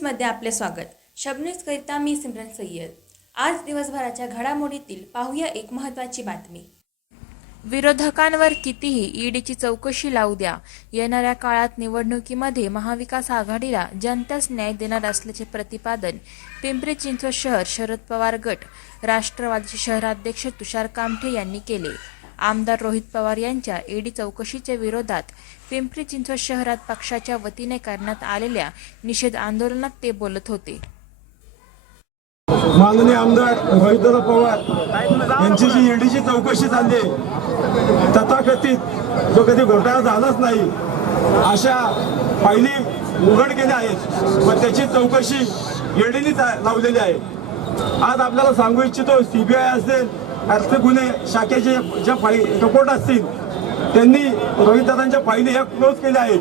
न्यूजमध्ये आपले स्वागत. शबनीस करिता मी सिमरन सय्यद. आज दिवसभराच्या घडामोडीतील पाहूया एक महत्त्वाची बातमी. विरोधकांवर कितीही ईडीची चौकशी लावू द्या येणाऱ्या काळात निवडणुकीमध्ये महाविकास आघाडीला जनताच न्याय देणार असल्याचे प्रतिपादन पिंपरी चिंचवड शहर शरद पवार गट राष्ट्रवादीचे शहराध्यक्ष तुषार कामठे यांनी केले. आमदार रोहित पवार यांच्या ईडी चौकशीच्या विरोधात पिंपरी चिंचवड शहरात पक्षाच्या वतीने करण्यात आलेल्या निषेध आंदोलनात ते बोलत होते. माननीय आमदार रोहितदादा पवार यांची जी ईडीची चौकशी झाली तथाकथित जो कधी घोटाळा झालाच नाही. अशा फायली उघड केल्या आहेत व त्याची चौकशी ईडीनेच लावलेली आहे. आज आपल्याला सांगू इच्छितो सीबीआय असेल आर्थिक गुन्हे शाखेचे ज्या फाई रिपोर्ट असतील त्यांनी रोहितदादांच्या फायली ह्या क्लोज केल्या आहेत.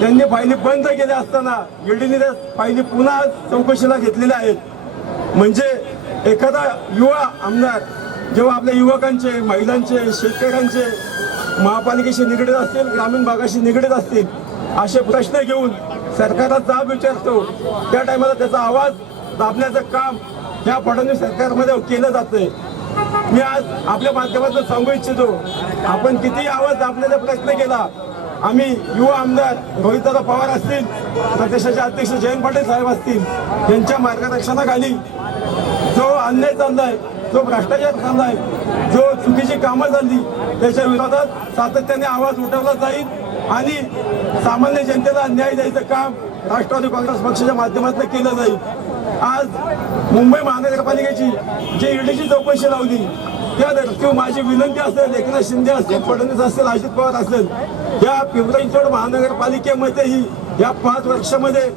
त्यांनी फायली बंद केल्या असताना ईडीने त्या फायली पुन्हा चौकशीला घेतलेल्या आहेत. म्हणजे एखादा युवा आमदार जेव्हा आपल्या युवकांचे महिलांचे शेतकऱ्यांचे महापालिकेशी निगडीत असतील ग्रामीण भागाशी निगडीत असतील असे प्रश्न घेऊन सरकारला जाब विचारतो त्या टायमाला त्याचा आवाज दाबण्याचं काम ह्या फडणवीस सरकारमध्ये केलं जातंय. मी आज आपल्या माध्यमातून सांगू इच्छितो आपण किती आवाज दाबण्याचा प्रयत्न केला आम्ही युवा आमदार रोहितदादा पवार असतील प्रदेशाचे अध्यक्ष जयंत पाटील साहेब असतील यांच्या मार्गदर्शनाखाली जो अन्याय चाललाय जो भ्रष्टाचार चाललाय जो चुकीची कामं झाली त्याच्या विरोधात सातत्याने आवाज उठवला जाईल आणि सामान्य जनतेला न्याय द्यायचं काम राष्ट्रवादी काँग्रेस पक्षाच्या माध्यमातून केलं जाईल. आज मुंबई महानगरपालिकेची जे ईडीची चौकशी लावली त्या धर्तीवर माझी विनंती असेल एकनाथ शिंदे असतील फडणवीस असेल अजित पवार असेल या पिंपरी चिंचवड महानगरपालिकेमध्येही या पाच वर्षामध्ये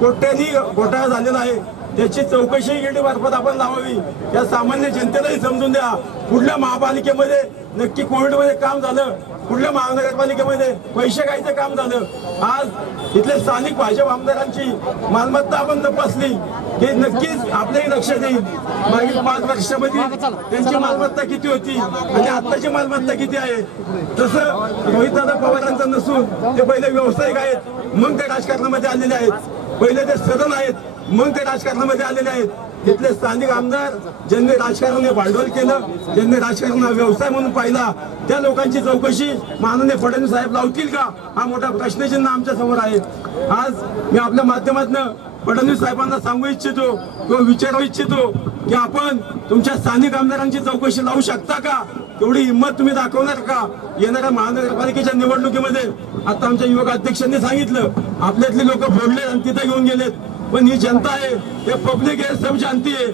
कोट्यानी घोटाळा झालेला आहे. त्याची चौकशी ईडी मार्फत आपण लावावी. या सामान्य जनतेलाही समजून द्या. पुढल्या महापालिकेमध्ये नक्की कोविडमध्ये काम झालं कुठल्या महानगरपालिकेमध्ये पैसे खायचं काम झालं? आज इथले स्थानिक भाजप आमदारांची मालमत्ता आपण तपासली. हे नक्कीच आपल्याही लक्षात येईल. मागील पाच वर्षामध्ये त्यांची मालमत्ता किती होती आणि आत्ताची मालमत्ता किती आहे? तसं रोहितदादा पवारांचं नसून ते पहिले व्यावसायिक आहेत मग ते राजकारणामध्ये आलेले आहेत. पहिले ते सदन आहेत मग ते राजकारणामध्ये आलेले आहेत. इथले स्थानिक आमदार ज्यांनी राजकारणाने भांडवल केलं ज्यांनी राजकारण व्यवसाय म्हणून पाहिला त्या लोकांची चौकशी माननीय फडणवीस साहेब लावतील का? हा मोठा प्रश्नचिन्ह आमच्यासमोर आहे. आज मी आपल्या माध्यमातून फडणवीस साहेबांना सांगू इच्छितो किंवा विचारू इच्छितो की आपण तुमच्या स्थानिक आमदारांची चौकशी लावू शकता का? तेवढी हिंमत तुम्ही दाखवणार का? येणाऱ्या महानगरपालिकेच्या निवडणुकीमध्ये आता आमच्या युवक अध्यक्षांनी सांगितलं आपल्यातले लोक फोडले आणि तिथे घेऊन गेलेत. पण ही जनता आहे हे पब्लिक आहे सब शांती आहे.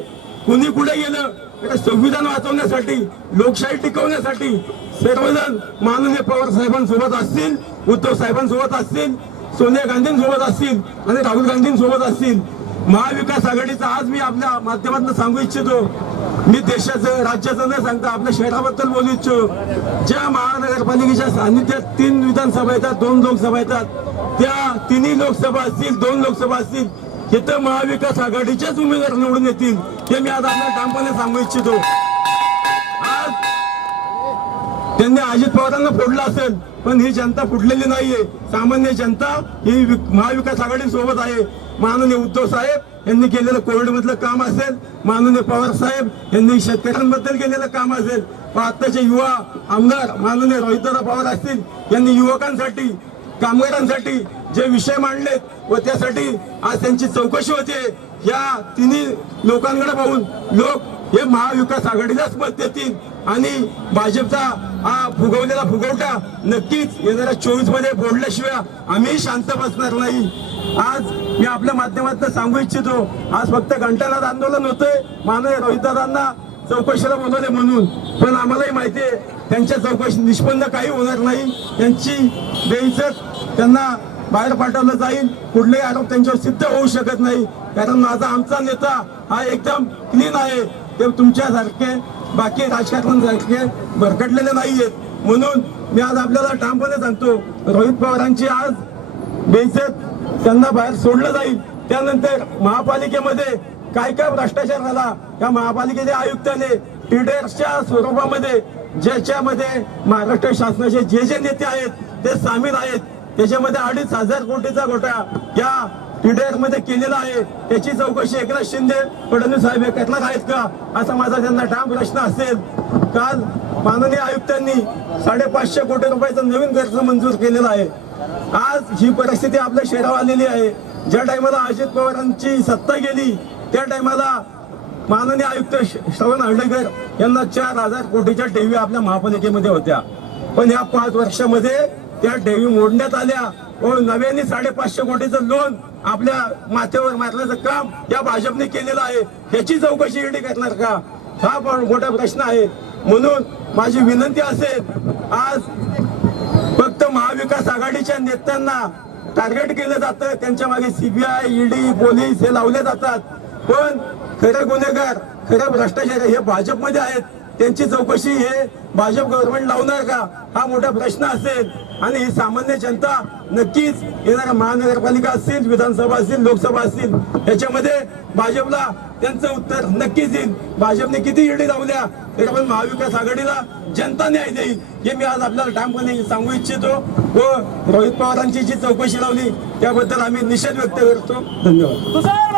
कुणी कुठे गेलं संविधान वाचवण्यासाठी लोकशाही टिकवण्यासाठी सर्वजण माननीय पवार साहेबांसोबत असतील उद्धव साहेबांसोबत असतील सोनिया गांधींसोबत असतील आणि राहुल गांधींसोबत असतील. महाविकास आघाडीचा आज मी आपल्या माध्यमातून सांगू इच्छितो. मी देशाचं राज्याचं न सांगता आपल्या शहराबद्दल बोलू इच्छितो. ज्या महानगरपालिकेच्या सान्निध्यात तीन विधानसभा येतात दोन लोकसभा येतात त्या तिन्ही लोकसभा असतील दोन लोकसभा असतील इथं महाविकास आघाडीच्याच उमेदवार निवडून येतील हे मी आज आपल्याला ठामपणे सांगू इच्छितो. आज त्यांनी अजित पवारांना फोडलं असेल पण ही जनता फुटलेली नाहीये. सामान्य जनता ही महाविकास आघाडी सोबत आहे. माननीय उद्धव साहेब यांनी केलेलं कोविड मधलं काम असेल. माननीय पवार साहेब यांनी शेतकऱ्यांबद्दल केलेलं काम असेल. पण आत्ताचे युवा आमदार माननीय रोहितदादा पवार असतील यांनी युवकांसाठी कामगारांसाठी जे विषय मांडलेत व त्यासाठी आज त्यांची चौकशी होते. या तिन्ही लोकांकडे पाहून लोक हे महाविकास आघाडीलाच मत देतील आणि भाजपचा हा फुगवलेला फुगवटा नक्कीच येणाऱ्या चोवीसमध्ये फोडल्याशिवाय आम्ही शांत बसणार नाही. आज मी आपल्या माध्यमातून सांगू इच्छितो आज फक्त घंटानाद आंदोलन होतंय. माननीय रोहितदादांना चौकशीला बोलवले म्हणून. पण आम्हालाही माहिती आहे त्यांच्या चौकशी निष्पन्न काही होणार नाही. त्यांची बेइज्जत त्यांना बाहेर पाठवलं जाईल. कुठलेही आरोप त्यांच्यावर सिद्ध होऊ शकत नाही. कारण माझा आमचा नेता हा एकदम क्लीन आहे. ते तुमच्यासारखे बाकी राजकारणासारखे भरकटलेले आहेत म्हणून मी आज आपल्याला ठामपणे सांगतो रोहित पवारांची आज बेइज्जत त्यांना बाहेर सोडलं जाईल. त्यानंतर महापालिकेमध्ये काय काय भ्रष्टाचार झाला? या महापालिकेच्या आयुक्ताने टीडर्सच्या स्वरूपामध्ये ज्याच्यामध्ये महाराष्ट्र शासनाचे जे जे नेते आहेत ते सामील आहेत. त्याच्यामध्ये अडीच हजार कोटीचा घोटाळा या टीडीआरमध्ये केलेला आहे. त्याची चौकशी एकनाथ शिंदे फडणवीस साहेब हे करणार आहेत का? असा माझा त्यांना ठाम प्रश्न असेल. काल माननीय आयुक्तांनी साडेपाचशे कोटी रुपयाचं नवीन कर्ज मंजूर केलेलं आहे. आज ही परिस्थिती आपल्या शहरावर आलेली आहे. ज्या टायमाला अजित पवारांची सत्ता गेली त्या टायमाला माननीय आयुक्त श- श्रवण हर्डेकर यांना चार हजार कोटीच्या ठेवी आपल्या महापालिकेमध्ये होत्या. पण या पाच वर्षामध्ये त्या ठेवी मोडण्यात आल्या व नव्याने साडेपाचशे कोटीचं लोन आपल्या माथ्यावर मारण्याचं काम या भाजपने केलेलं आहे. याची चौकशी ईडी करणार का? हा पण मोठा प्रश्न आहे. म्हणून माझी विनंती असेल आज फक्त महाविकास आघाडीच्या नेत्यांना टार्गेट केलं जातं. त्यांच्या मागे सीबीआय ईडी पोलीस हे लावले जातात. पण खरं गुन्हेगार खरं भ्रष्टाचारी हे भाजपमध्ये आहेत. त्यांची चौकशी हे भाजप गव्हर्नमेंट लावणार का? हा मोठा प्रश्न असेल. आणि ही सामान्य जनता नक्कीच येणाऱ्या महानगरपालिका असतील विधानसभा असतील लोकसभा असतील याच्यामध्ये भाजपला त्यांचं उत्तर नक्कीच येईल. भाजपने किती ईडी लावल्या तरी आपण महाविकास आघाडीला जनता न्याय देईल हे मी आज आपल्याला ठामपणे सांगू इच्छितो. व रोहित पवारांची जी चौकशी लावली त्याबद्दल आम्ही निषेध व्यक्त करतो. धन्यवाद.